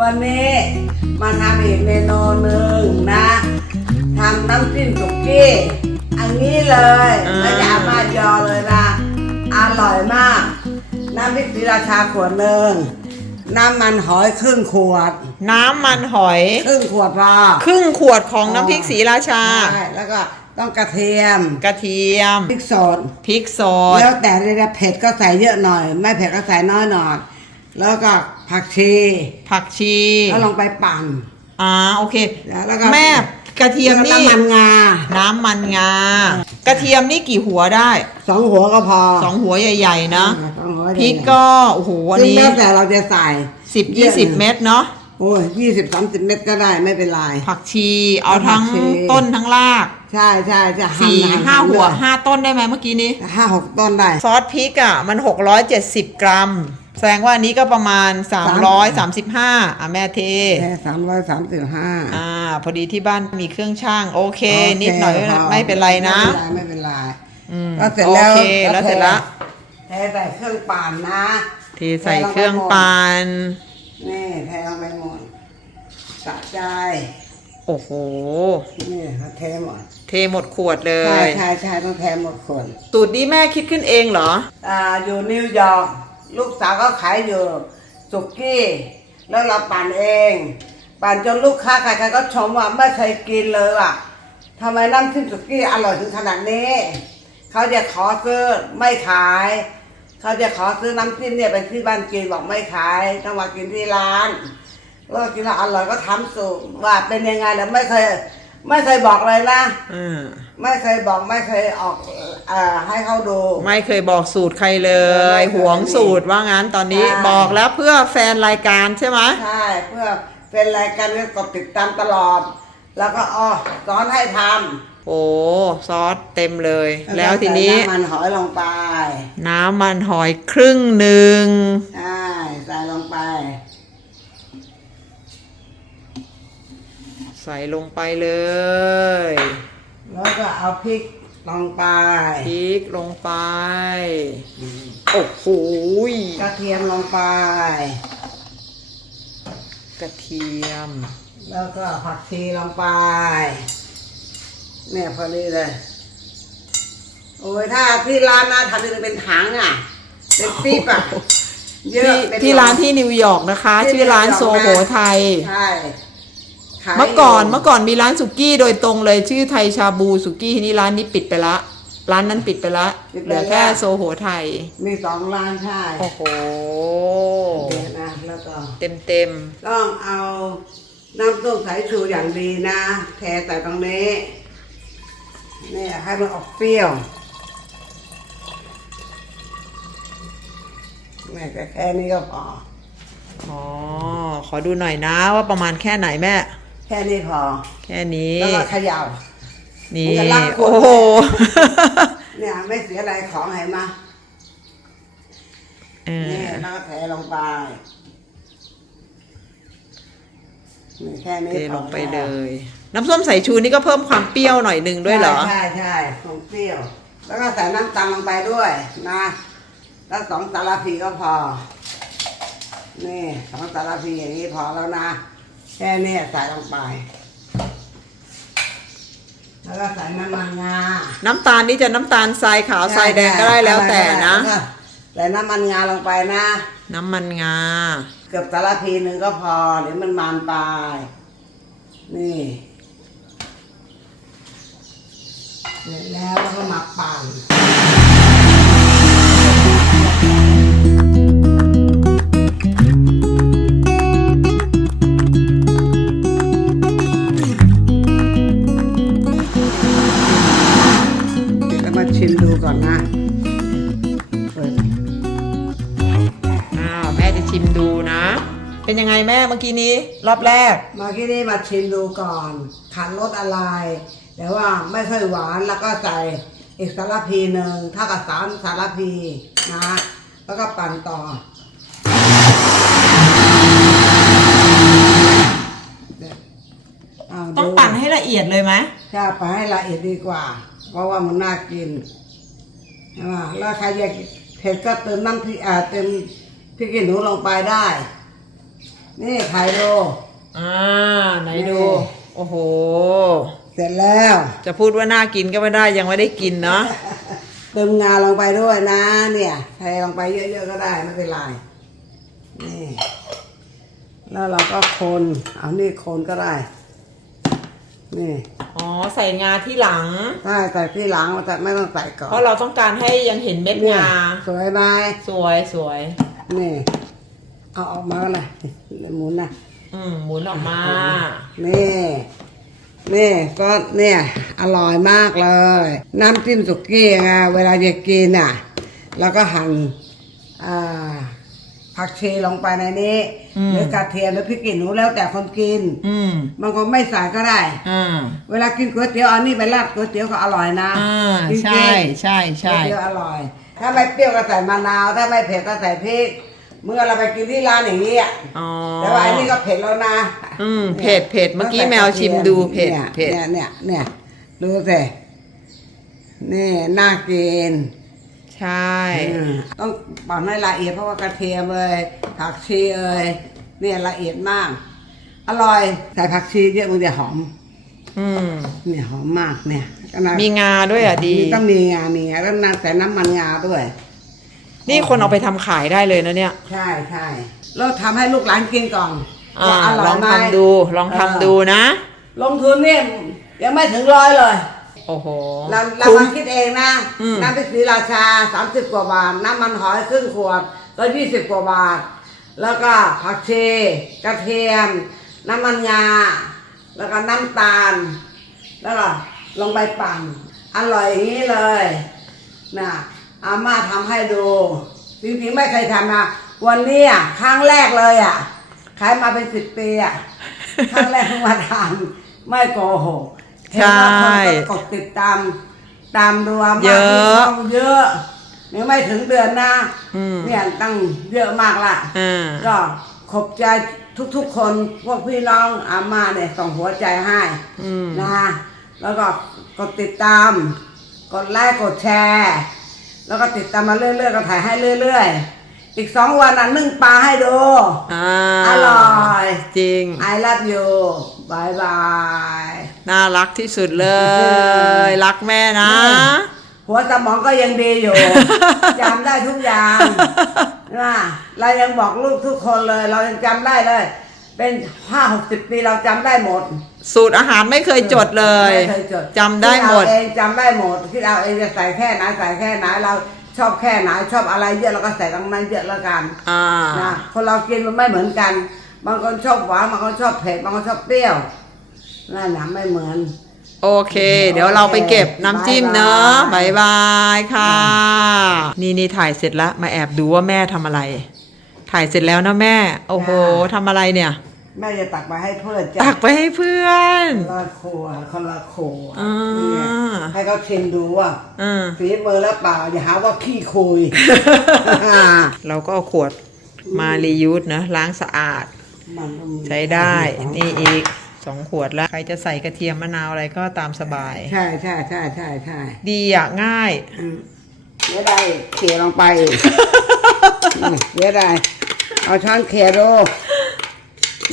วันนี้มาทำอีกเมนูหนึ่งนะทำน้ำจิ้มสุกี้ อันนี้เลยอ่า ไม่จะเอามายอเลยนะอร่อยมาก น้ำพริกศรีราชาขวดหนึ่งน้ำมันหอยครึ่งขวด น้ำมันหอย ครึ่งขวดพอ ครึ่งขวดของน้ำพริกศรีราชา ใช่แล้วก็ต้องกระเทียมกระเทียมพริกสดพริกสดแล้วแต่เลยนะเผ็ดก็ใส่เยอะหน่อย ไม่เผ็ดก็ใส่น้อยหน่อยแล้วก็ ผักชีผักชีแล้วลงไปปั่น อ่าโอเค แล้วก็แม่กระเทียมนี่แล้วก็น้ำมันงา น้ำมันงา กระเทียมนี่กี่หัวได้สองหัวก็พอสองหัวใหญ่ๆนะอ่าสองหัวพริกก็โอ้โหอันซึ่งนี้แล้วแต่เราจะใส่สิบยี่สิบเม็ดเนาะโอ้ยยี่สิบสามสิบเม็ดก็ได้ไม่เป็นไร ผักชี เอาทั้งผักชีต้นทั้งราก ใช่ใช่จะหั่นสี่นห้าหัวเลยห้าต้นได้ไหมเมื่อกี้นี้ห้าหกต้นได้ ซอสพริกอะ มัน670กรัม แสดงว่าอันนี้ก็ประมาณ 335อะแม่เทแค่สามร้อยสามสิบห้าอ่า พอดีที่บ้านมีเครื่องช่าง โอเค นิดหน่อยไม่เป็นไรนะไม่เป็นไรอืมก็เสร็จแล้วโอเคแล้วเสร็จแล้วเทใส่เครื่องปั่นนะเทใส่เครื่องปั่นนี่เทลงไปหมดสะใจโอ้โห นี่เขาเทหมด เทหมดขวดเลใช่ย ใช่ใช่ต้องเทหมดคนสูตรนี้แม่คิดขึ้นเองเหรอ อ่าอยู่นิวยอร์ก ลูกสาวก็ขายอยู่สุกี้ แล้วเราปั่นเอง ปั่นจนลูกค้าใครๆก็ชมว่าไม่เคยกินเลยอะทำไมน้ำจิ้มสุกี้อร่อยถึงขนาดนี้เขาจะขอซื้อไม่ขายเขาจะขอซื้อน้ำจิ้มเนี่ยไปที่บ้านกินบอกไม่ขายต้องมากินที่ร้านแล้วก็กินแล้วอร่อยก็ทำสูตรว่าเป็นยังไงแล้วไม่เคย ไม่เคยบอกเลยนะอืมไม่เคยบอกไม่เคยออกเอ่อให้เขาดู ไม่เคยบอกสูตรใครเลยไม่เคยหวงสูตรว่างั้นตอนนี้ใช่ บอกแล้วเพื่อแฟนรายการใช่ไหมใช่เพื่อเป็นรายการก็กดติดตามตลอด แล้วก็อ๋อสอนให้ทโอ้ซอสเต็มเลยำแล้วทีนี้ ใส่ำมันหอยลงไปน้ำมันหอยครึ่งหนึ่งใช่ใส่ลงไป ใส่ลงไปเลย แล้วก็เอาพริก ลงไปพริกลงไป โอ้โหยกระเทียมลงไป กระเทียม แล้วก็ผักชีลงไปเนี่ยพอดีเลย โอ้ยถ้าที่ร้านนะทำเป็นเป็นถังอะ เป็นปี๊บอะเยอะที่เป็นที่ร้านที่นิวยอร์กนะคะที่ชื่อร้านนิวยโซอร์กนะโหไทย ใช่ ขายเมื่อก่อนยู่เมื่อก่อนมีร้านสุกี้โดยตรงเลยชื่อไทยชาบูสุกี้ทีนี้ร้านนี้ปิดไปละ ร้านนั้นปิดไปละเหลือแค่โซโหไทย มีสองร้านใช่โอ้โห เดี๋ยวนะแล้วก็ เต็มเต็มต้องเอาน้ำส้มสายชูอย่างดีนะเทใส่ตรงนี้เนี่ยให้มันออกเปรี้ยวแม่ก็แค่นี้ก็พอ ๆอ๋อ ขอดูหน่อยนะว่าประมาณแค่ไหนแม่ แค่นี้พอ แค่นี้แล้วก็เขย่า นี่ มันจะลากกดโอ้โห เนี่ยไม่เสียอะไรของเห็นไหมเออนี่แล้วก็เทลงไปนี่แค่นี้เทพอลงไปเลย น้ำส้มสายชูนี่ก็เพิ่มความเปรี้ยวหน่อยหนึ่งด้วยเหรอ ใช่ใช่ใช่ของเปรี้ยว แล้วก็ใส่น้ำตาลลงไปด้วยนะ แล้วสองสารพีก็พอ นี่สองสารพีอย่างนี้พอแล้วนะ แค่นี้ใส่ลงไป แล้วก็ใส่น้ำมันงา น้ำตาลนี่จะน้ำตาลทรายขาวทรายแดงก็ได้แล้วแต่นะล้วก็ใส่น้ำมันงาลงไปนะ น้ำมันงา เกือบสารพีหนึ่งก็พอเดี๋ยวมันมันไป นี่เสร็จแล้วแล้วก็มาปั่น ชิมดูนะ เป็นยังไงแม่เมื่อกี้นี้ รอบแรก มาที่นี่มาชิมดูก่อนขันรสอะไรแต่ว่าไม่ค่อยหวานแล้วก็ใส่อีกสารพีหนึ่งเท่ากับสามสารพีนะ แล้วก็ปั่นต่อเาดูต้องปั่นให้ละเอียดเลยไหมใช่ปั่นให้ละเอียดดีกว่า เพราะว่ามันน่ากินใช่ไหมแล้วใครอยากเผ็ดก็เติมน้ำพริกอ่าเติม พริกขี้หนูลงไปได้ นี่ไข่โล อ่า ไหนดู นี่ โอ้โห เสร็จแล้ว จะพูดว่าน่ากินก็ไม่ได้ยังไม่ได้กินเนาะ เติมงาลงไปด้วยนะ เนี่ยใส่ลงไปเยอะๆก็ได้ไม่เป็นไรนี่ แล้วเราก็คน เอานี่คนก็ได้ นี่อ๋อ ใส่งาที่หลัง ถ้าใส่ที่หลังแต่ไม่ต้องใส่ก่อนเพราะเราต้องการให้ยังเห็นเม็ดเนี่ยงา สวยไหมสวยสวย นี่เอาออกมาก็เลยหมุนนะอืมหมุนออกมา นี่นี่ก็เนี่ยอร่อยมากเลย น้ำจิ้มสุกี้ไงเวลาจะกินอะ แล้วก็หั่นอ่าผักชีลงไปในนี้อืมหรือกระเทียมหรือพริกขี้หนูแล้วแต่คนกิน อืมบางคนไม่ใส่ก็ได้อ่าเวลากินก๋วยเตี๋ยวเอานี่ไปราดก๋วยเตี๋ยวก็อร่อยนะอ่าจริงๆใช่ใช่ก๋วใช่ยเตี๋ยวอร่อย ถ้าไม่เปรี้ยวก็ใส่มะนาว ถ้าไม่เผ็ดก็ใส่พริก เมื่อเราไปกินที่ร้านอย่างนี้อะอ๋อแต่ว่าอันนี้ก็เผ็ดแล้วนะอืมเผ็ดเผ็ดเมื่อกี้แมวชิมดูเผ็ดนี่ยเผ็ดเนี่ยเนี่ยเนี่ยดูสินี่น่ากินใช่อืมต้องปั่นให้ละเอียดเพราะว่ากระเทียมเอ่ยผักชีเอ่ยเนี่ยละเอียดมาก อร่อยใส่ผักชีเยอะมันจะหอม อืมเนี่ยหอมมากเนี่ย ก็น่ามีงาด้วยอะดีต้องมีงามีงาแล้วน่าใส่น้ำมันงาด้วย นี่คนเอาไปทำขายได้เลยนะเนี่ย ใช่ใช่เราทำให้ลูกหลานกินก่อนอ่าว่าอร่ลออยงไหมทำดูลองทำดูนะ ลงทุนเนี่ยยังไม่ถึงร้อยเลย โอ้โห เราเราคุ้มมาคิดเองนะ อืม น้ำพริกศรีราชา 30 กว่าบาท น้ำมันหอยครึ่งขวดก็20 กว่าบาท แล้วก็ผักชีกระเทียม น้ำมันงาแล้วก็น้ำตาล แล้วก็ ลงไปปั่น อร่อยอย่างนี้เลยนะอาม่าทำให้ดูจริงๆไม่เคยทำนะวันนี้อะครั้งแรกเลยอะขายมาเป็นสิบปีอะครั้งแรกเพิ่งมาทำไม่โกหกเห็นว่าคนก็กดติดตาม ตามดูอาเยม่าอะที่ช่องเยอะยังไม่ถึงเดือนนะอืมเนี่ยตั้งเยอะมากละอ่าก็ขอบใจทุกๆคนพวกพี่น้องอาม่าเนี่ยส่งหัวใจให้อืมนะ แล้วก็กดติดตาม กดไลค์กดแชร์ แล้วก็ติดตามมาเรื่อยๆก็ถ่ายให้เรื่อยๆ อีกสองวันน่ะนึ่งปลาให้ดู อ่าอร่อย จริง I love you บายบาย น่ารักที่สุดเลย รักแม่นะ หัวสมองก็ยังดีอยู่ จำได้ทุกอย่างนะเรายังบอกลูกทุกคนเลย เรายังจำได้เลย เป็นห้าหกสิบปีเราจำได้หมดสูตรอาหารไม่เคยจดเลยไม่เคยจดจำได้หมด คิเอาเองจำได้หมดคิดเอาเองจะใส่แค่ไหนใส่แค่ไหนเราชอบแค่ไหนชอบอะไรเยอะเราก็ใส่ตรงนั้นเยอะแล้วกันอ่า นะคนเรากินมันไม่เหมือนกัน บางคนชอบหวานบางคนชอบเผ็ดบางคนชอบเปรี้ยวนั่นนะไม่เหมือน โอเค เดี๋ยวเราไปเก็บน้ำจิ้มเนอะบายบายค่ะ นี่นี่ถ่ายเสร็จแล้วมาแอบดูว่าแม่ทำอะไร ถ่ายเสร็จแล้วนะแม่ โอ้โหทำอะไรเนี่ย แม่จะตักไปให้เพื่อนจ้ะตักไปให้เพื่อนคนละครัวคนละครัวอ่าเนี่ยให้เขาชิมดูว่าอืมฝีมือแล้วเปล่า อย่าหาว่าขี้คุย เราก็เอาขวดมารียูสนะล้างสะอาดมันก็มีใช้ได้นี่อีกสองขวดแล้ว ใครจะใส่กระเทียมมะนาวอะไรก็ตามสบาย ใช่ใช่ใช่ใช่ใช่ดีอะ ง่ายอืมเดี๋ยวได้เขี่ยลงไปอีกอืมเดี๋ยวได้ เอาช้อนเขี่ยดู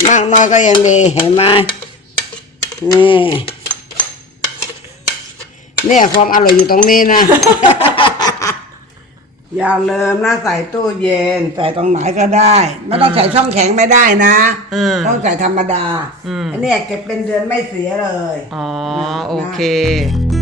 มากน้อยก็ยังดีเห็นไหมนี่เนี่ยความอร่อยอยู่ตรงนี้นะ อย่าลืมนะใส่ตู้เย็น ใส่ตรงไหนก็ได้ ไม่ต้องใส่ช่องแข็งไม่ได้นะ อืมต้องใส่ธรรมดาอืม อันเนี้ยเก็บเป็นเดือนไม่เสียเลย อ๋อนะโอเคนะ